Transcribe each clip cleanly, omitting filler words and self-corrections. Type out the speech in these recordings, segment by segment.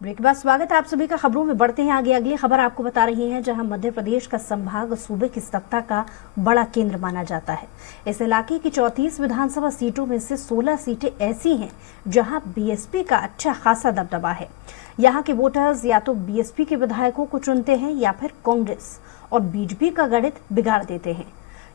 Break के बाद स्वागत है आप सभी का। खबरों में बढ़ते हैं आगे। अगली खबर आपको बता रही है जहां मध्य प्रदेश का संभाग सूबे की सत्ता का बड़ा केंद्र माना जाता है। इस इलाके की 34 विधानसभा सीटों में से 16 सीटें ऐसी हैं जहां बीएसपी का अच्छा खासा दबदबा है। यहाँ के वोटर्स या तो बीएसपी के विधायकों को चुनते हैं या फिर कांग्रेस और बीजेपी का गणित बिगाड़ देते हैं।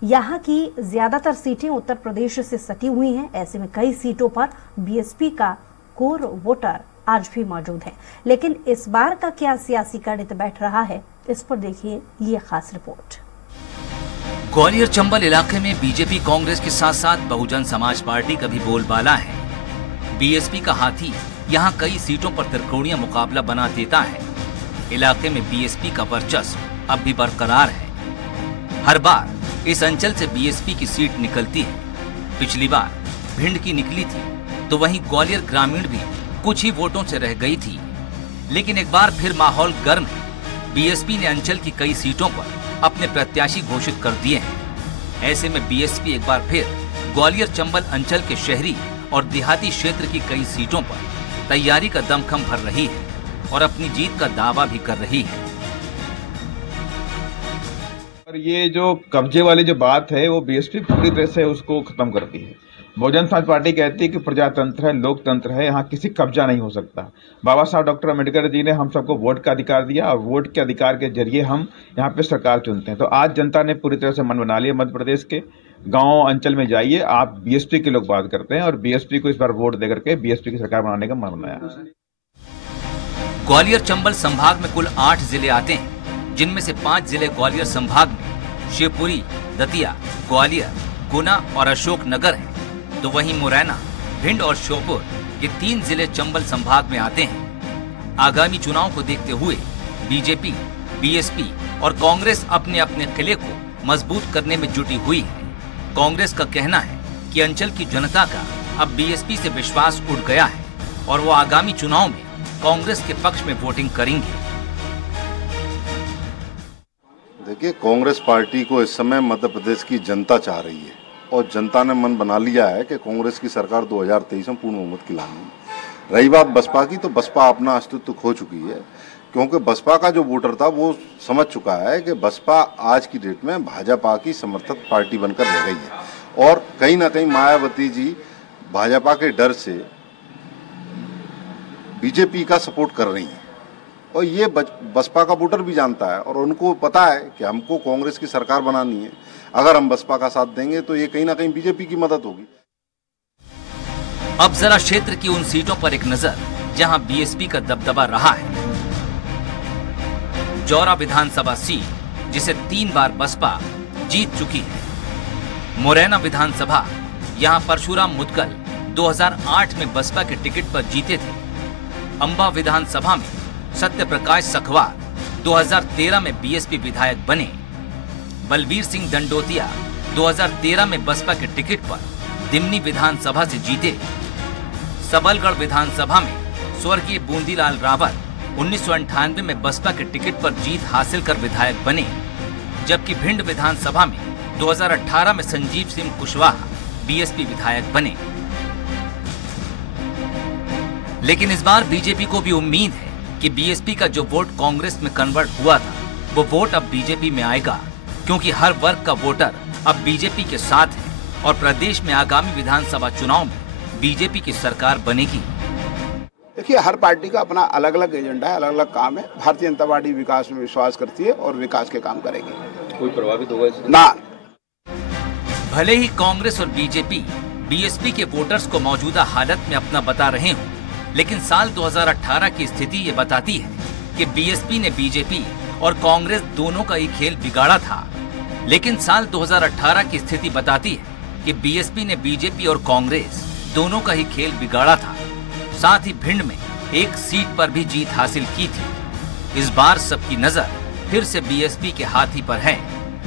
यहाँ की ज्यादातर सीटें उत्तर प्रदेश से सटी हुई हैं। ऐसे में कई सीटों पर बीएसपी का कोर वोटर आज भी मौजूद है। लेकिन इस बार का क्या सियासी गणित बैठ रहा है, इस पर देखिए ये खास रिपोर्ट। ग्वालियर चंबल इलाके में बीजेपी कांग्रेस के साथ साथ बहुजन समाज पार्टी का भी बोलबाला है। बीएसपी का हाथी यहाँ कई सीटों पर त्रिकोणीय मुकाबला बना देता है। इलाके में बीएसपी का वर्चस्व अब भी बरकरार है। हर बार इस अंचल से बीएसपी की सीट निकलती है। पिछली बार भिंड की निकली थी तो वहीं ग्वालियर ग्रामीण भी कुछ ही वोटों से रह गई थी। लेकिन एक बार फिर माहौल गर्म है। बीएसपी ने अंचल की कई सीटों पर अपने प्रत्याशी घोषित कर दिए हैं। ऐसे में बीएसपी एक बार फिर ग्वालियर चंबल अंचल के शहरी और देहाती क्षेत्र की कई सीटों पर तैयारी का दमखम भर रही है और अपनी जीत का दावा भी कर रही है। और ये जो कब्जे वाली जो बात है वो बीएसपी पूरी तरह से उसको खत्म करती है। बहुजन समाज पार्टी कहती है कि प्रजातंत्र है, लोकतंत्र है, यहाँ किसी कब्जा नहीं हो सकता। बाबा साहब डॉक्टर अम्बेडकर जी ने हम सबको वोट का अधिकार दिया और वोट के अधिकार के जरिए हम यहाँ पे सरकार चुनते हैं। तो आज जनता ने पूरी तरह से मन बना लिया। मध्य प्रदेश के गांव अंचल में जाइए, आप बीएसपी के लोग बात करते हैं और बीएसपी को इस बार वोट देकर के बीएसपी की सरकार बनाने का मन बनाया। ग्वालियर चंबल संभाग में कुल 8 जिले आते हैं, जिनमें से 5 जिले ग्वालियर संभाग में शिवपुरी, दतिया, ग्वालियर, गुना और अशोकनगर हैं। तो वहीं मुरैना, भिंड और श्योपुर ये 3 जिले चंबल संभाग में आते हैं। आगामी चुनाव को देखते हुए बीजेपी, बीएसपी और कांग्रेस अपने अपने किले को मजबूत करने में जुटी हुई है। कांग्रेस का कहना है कि अंचल की जनता का अब बीएसपी से विश्वास उठ गया है और वो आगामी चुनाव में कांग्रेस के पक्ष में वोटिंग करेंगे। देखिए, कांग्रेस पार्टी को इस समय मध्य प्रदेश की जनता चाह रही है और जनता ने मन बना लिया है कि कांग्रेस की सरकार 2023 में पूर्ण बहुमत की लानी। रही बात बसपा की, तो बसपा अपना अस्तित्व खो चुकी है, क्योंकि बसपा का जो वोटर था वो समझ चुका है कि बसपा आज की डेट में भाजपा की समर्थक पार्टी बनकर रह गई है। और कहीं ना कहीं मायावती जी भाजपा के डर से बीजेपी का सपोर्ट कर रही हैं और ये बसपा का वोटर भी जानता है और उनको पता है कि हमको कांग्रेस की सरकार बनानी है। अगर हम बसपा का साथ देंगे तो ये कहीं ना कहीं बीजेपी की मदद होगी। अब जरा क्षेत्र की उन सीटों पर एक नजर जहां बीएसपी का दबदबा रहा है। जौरा विधानसभा सीट जिसे 3 बार बसपा जीत चुकी है। मुरैना विधानसभा, यहां परशुराम मुदगल 2008 में बसपा के टिकट पर जीते थे। अंबा विधानसभा में सत्य प्रकाश सखवार 2013 में बीएसपी विधायक बने। बलवीर सिंह दंडोतिया 2013 में बसपा के टिकट पर दिमनी विधानसभा से जीते। सबलगढ़ विधानसभा में स्वर्गीय बूंदीलाल रावत 1998 में बसपा के टिकट पर जीत हासिल कर विधायक बने, जबकि भिंड विधानसभा में 2018 में संजीव सिंह कुशवाहा बीएसपी विधायक बने। लेकिन इस बार बीजेपी को भी उम्मीद है कि बीएसपी का जो वोट कांग्रेस में कन्वर्ट हुआ था वो वोट अब बीजेपी में आएगा, क्योंकि हर वर्ग का वोटर अब बीजेपी के साथ है और प्रदेश में आगामी विधानसभा चुनाव में बीजेपी की सरकार बनेगी। देखिए, हर पार्टी का अपना अलग अलग एजेंडा है, अलग अलग काम है। भारतीय जनता पार्टी विकास में विश्वास करती है और विकास के काम करेगी। कोई प्रभावित होगा इससे? ना। भले ही कांग्रेस और बीजेपी बीएसपी के वोटर्स को मौजूदा हालत में अपना बता रहे हों, लेकिन साल 2018 की स्थिति ये बताती है कि बीएसपी ने बीजेपी और कांग्रेस दोनों का ही खेल बिगाड़ा था। लेकिन साल 2018 की स्थिति बताती है कि बीएसपी ने बीजेपी और कांग्रेस दोनों का ही खेल बिगाड़ा था। साथ ही भिंड में एक सीट पर भी जीत हासिल की थी। इस बार सबकी नजर फिर से बीएसपी के हाथी पर है।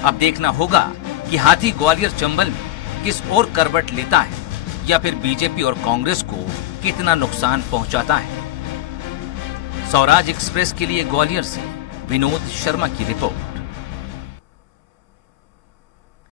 अब देखना होगा कि हाथी ग्वालियर चंबल में किस ओर करवट लेता है या फिर बीजेपी और कांग्रेस को कितना नुकसान पहुंचाता है। स्वराज एक्सप्रेस के लिए ग्वालियर से विनोद शर्मा की रिपोर्ट।